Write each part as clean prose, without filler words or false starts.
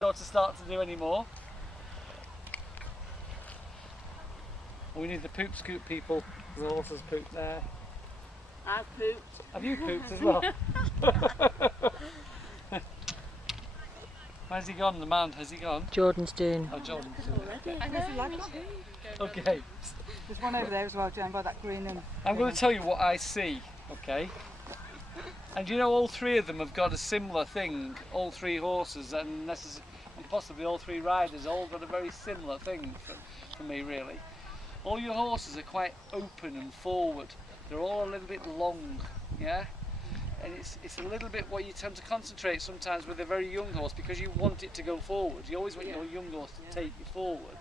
Not to start to do anymore. We need the poop scoop people. The horses pooped there. I pooped. Have you pooped as well? Where's he gone, the man? Has he gone? Jordan's doing. Oh, Jordan's doing. Okay. There's one over there as well, down by that green and... I'm going to tell you what I see, okay? And you know, all three of them have got a similar thing. All three horses and possibly all three riders all got a very similar thing for me, really. All your horses are quite open and forward. They're all a little bit long, yeah? And it's a little bit what you tend to concentrate sometimes with a very young horse, because you want it to go forward. You always want your young horse to take you forward,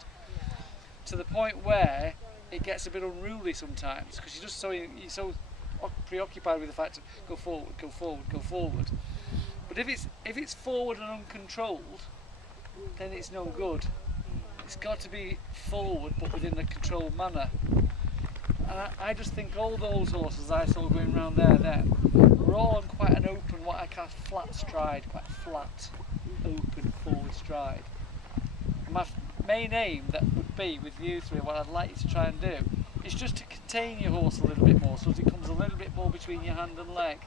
to the point where it gets a bit unruly sometimes, because you're so preoccupied with the fact of go forward, go forward, go forward. But if it's forward and uncontrolled, then it's no good. It's got to be forward, but within a controlled manner. And I just think all those horses I saw going around there then were all on quite an open, what I call flat stride, quite flat, open forward stride. And my main aim that would be with you three, what I'd like you to try and do, is just to contain your horse a little bit more, so that it comes a little bit more between your hand and leg.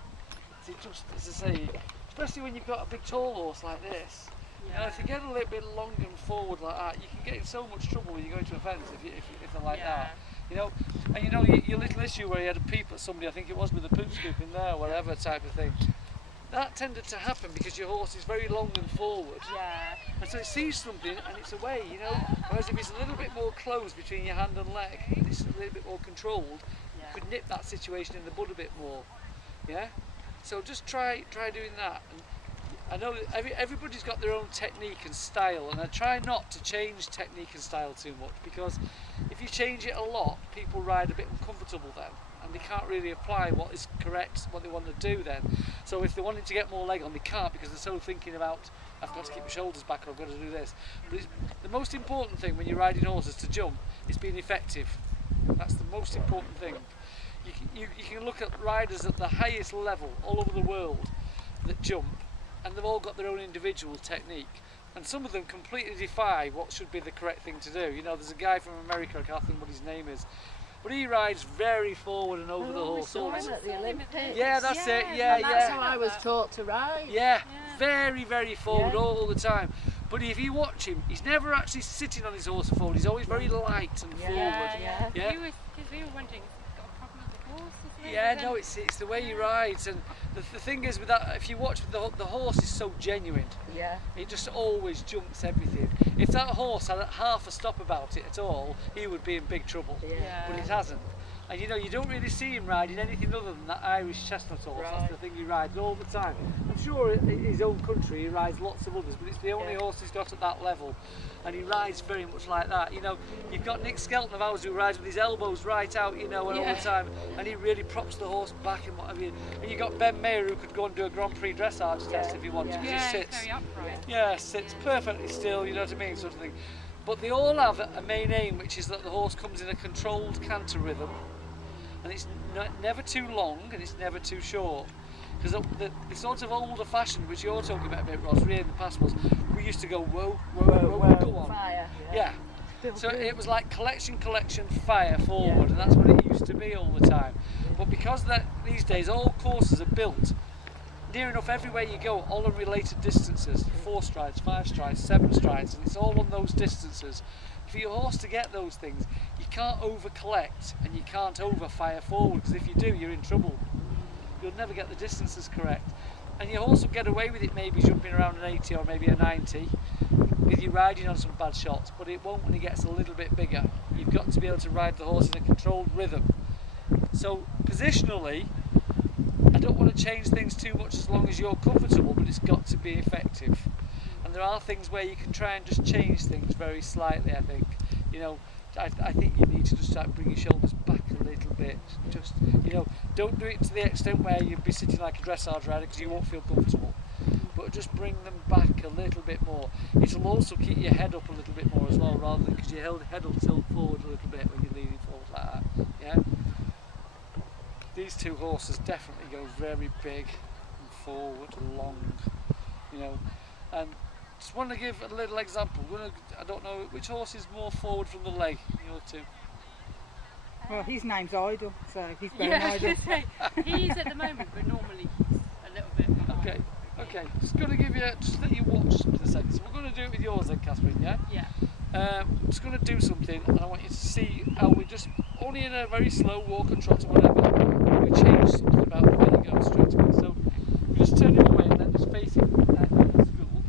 So it just, as I say, especially when you've got a big tall horse like this, and if you get a little bit long and forward like that, you can get in so much trouble when you go into a fence if they're like that. You know, and you know your little issue where you had a peep at somebody, I think it was with a poop scoop in there, whatever type of thing. That tended to happen because your horse is very long and forward. Yeah. And so it sees something and it's away, you know. Whereas if it's a little bit more closed between your hand and leg, and it's a little bit more controlled, you could nip that situation in the bud a bit more. Yeah? So just try doing that. And I know that everybody's got their own technique and style, and I try not to change technique and style too much, because if you change it a lot, people ride a bit uncomfortable then, and they can't really apply what is correct, what they want to do then. So if they wanted to get more leg on, they can't, because they're so thinking about, I've got to keep my shoulders back, or I've got to do this. But the most important thing when you're riding horses to jump is being effective. That's the most important thing. You can look at riders at the highest level all over the world that jump, and they've all got their own individual technique, and some of them completely defy what should be the correct thing to do. You know, there's a guy from America, I can't think what his name is, but he rides very forward and over the horse. At the Olympics. Yeah, that's it. Yeah, and that's how I was taught to ride. Yeah, very, very forward all the time. But if you watch him, he's never actually sitting on his horse forward. He's always very light and forward. Yeah. We were wondering if he's got a problem with the horse. Yeah, no, it's the way he rides, and the thing is with that, if you watch, the horse is so genuine. Yeah. It just always jumps everything. If that horse had half a stop about it at all, he would be in big trouble. Yeah. But it hasn't. And you know, you don't really see him riding anything other than that Irish chestnut horse. Right. That's the thing he rides all the time. I'm sure in his own country he rides lots of others, but it's the only horse he's got at that level. And he rides very much like that. You know, you've got Nick Skelton of ours who rides with his elbows right out, you know, and all the time, and he really props the horse back and what have you. And you've got Ben Mayer who could go and do a Grand Prix dressage test if he wanted, because he sits. He's very upright. Yeah, sits perfectly still, you know what I mean, sort of thing. But they all have a main aim, which is that the horse comes in a controlled canter rhythm, and it's never too long and it's never too short. Because the sort of older fashioned, which you're talking about a bit, Ross, really in the past was, we used to go whoa, whoa, whoa, whoa, go on. Fire. Yeah. So it was like collection, fire forward, and that's what it used to be all the time. But because these days all courses are built near enough everywhere you go, all on related distances, 4 strides, 5 strides, 7 strides, and it's all on those distances. For your horse to get those things, you can't over collect and you can't over fire forward, because if you do, you're in trouble. You'll never get the distances correct. And your horse will get away with it maybe jumping around an 80 or maybe a 90 with you riding on some bad shots, but it won't when he gets a little bit bigger. You've got to be able to ride the horse in a controlled rhythm. So positionally, I don't want to change things too much as long as you're comfortable, but it's got to be effective. And there are things where you can try and just change things very slightly, I think. You know, I think you need to just start bring your shoulders back a little bit. Just, you know, don't do it to the extent where you'll be sitting like a dressage rider because you won't feel comfortable. But just bring them back a little bit more. It'll also keep your head up a little bit more as well, rather than because your head will tilt forward a little bit when you're leaning forward like that. Yeah. These two horses definitely go very big and forward and long, you know, and just want to give a little example. I don't know which horse is more forward from the leg. Your two. Well, his name's Idle, so he's going Yeah, I was Idle. going to say, he's at the moment, but normally he's a little bit behind. Okay. Okay. Just going to give you, just let you watch for a second. So we're going to do it with yours then, Catherine. Yeah. Yeah. Just going to do something, and I want you to see how we just only in a very slow walk and trot or whatever. We change something about the way you go straight away. So we just turn it away and then just face it the school.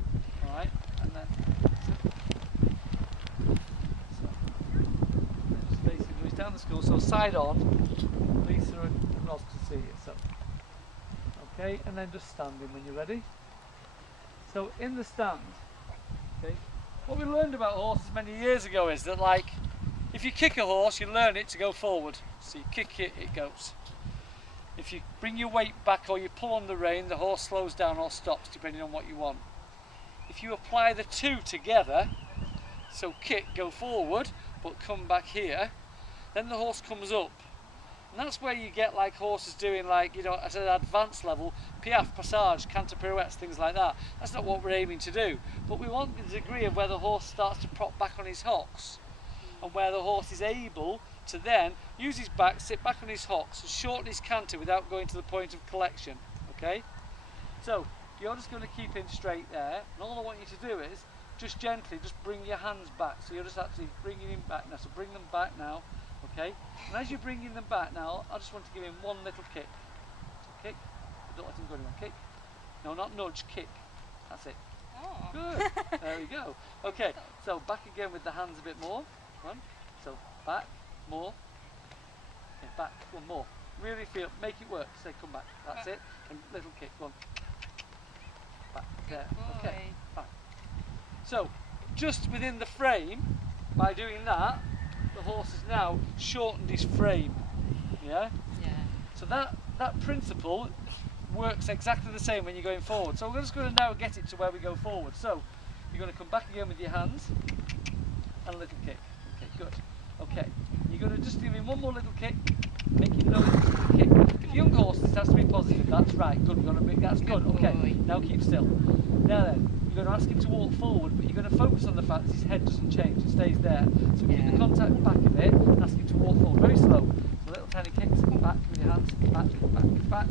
All right, and then just facing Louise down the school. So side on, Lisa and Ross can see it. So okay, and then just standing when you're ready. So in the stand, okay. What we learned about horses many years ago is that, like, if you kick a horse, you learn it to go forward. So you kick it, it goes. If you bring your weight back or you pull on the rein, the horse slows down or stops, depending on what you want. If you apply the two together, so kick, go forward, but come back here, then the horse comes up. And that's where you get like horses doing, like, you know, at an advanced level, piaffe, passage, canter pirouettes, things like that. That's not what we're aiming to do. But we want the degree of where the horse starts to prop back on his hocks, and where the horse is able to then use his back, sit back on his hocks, and shorten his canter without going to the point of collection. Okay? So you're just going to keep him straight there, and all I want you to do is just gently just bring your hands back. So you're just actually bringing him back now. So bring them back now. Okay, and as you're bringing them back now, I just want to give him one little kick. So kick, don't let him go anywhere. Kick, no, not nudge, kick. That's it. Oh. Good, there we go. Okay, so back again with the hands a bit more. One, so back, more. Okay, back, one more. Really feel, make it work. Say come back, that's it. And little kick, one. Back, there, okay, back. So, just within the frame, by doing that, the horse has now shortened his frame. Yeah? Yeah. So that principle works exactly the same when you're going forward. So we're just going to now get it to where we go forward. So you're going to come back again with your hands and a little kick. Okay, good. Okay, you're going to just give him one more little kick, make him know it's a kick. With young horses, it has to be positive. That's right. Good. We're going to make that's good. Okay. Now keep still. Now then, you're going to ask him to walk forward, but you're going to focus on the fact that his head doesn't change, it stays there. So keep the contact back of it, and ask him to walk forward, very slow. So little tiny kicks, back with your hands, back,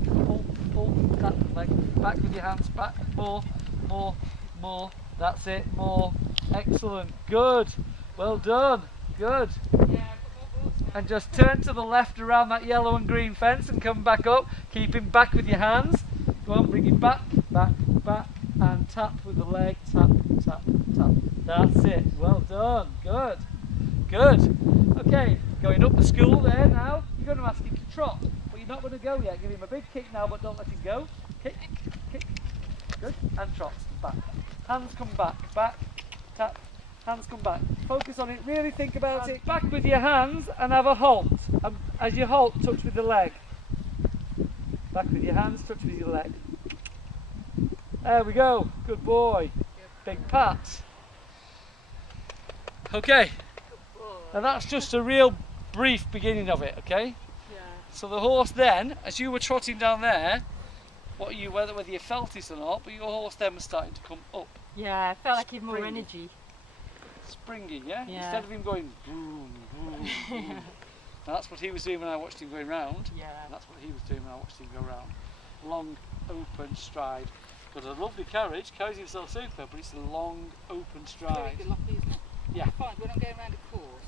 pull, that leg, back with your hands, back, more, that's it, more, excellent, good, well done, good. And just turn to the left around that yellow and green fence and come back up, keep him back with your hands, go on, bring him back, and tap with the leg, tap, that's it, well done, good, okay, going up the school there now, you're going to ask him to trot, but you're not going to go yet, give him a big kick now but don't let him go, kick, good, and trot, back, hands come back, tap, hands come back, focus on it, really think about it, back with your hands and have a halt, as you halt, touch with the leg, back with your hands, touch with your leg. There we go, good boy, big pat. Okay, now that's just a real brief beginning of it, okay? Yeah. So the horse then, as you were trotting down there, whether you felt it or not, but your horse then was starting to come up. Yeah, I felt like he had more Springy. energy. Springing, yeah? Yeah. Instead of him going boom, boom, boom. Now that's what he was doing when I watched him going round. Yeah. And that's what he was doing when I watched him go round. Long, open stride. Got a lovely carriage, carries himself super, but it's a long, open stride. Very good, lucky, isn't it? Yeah. I find when I'm going around a course,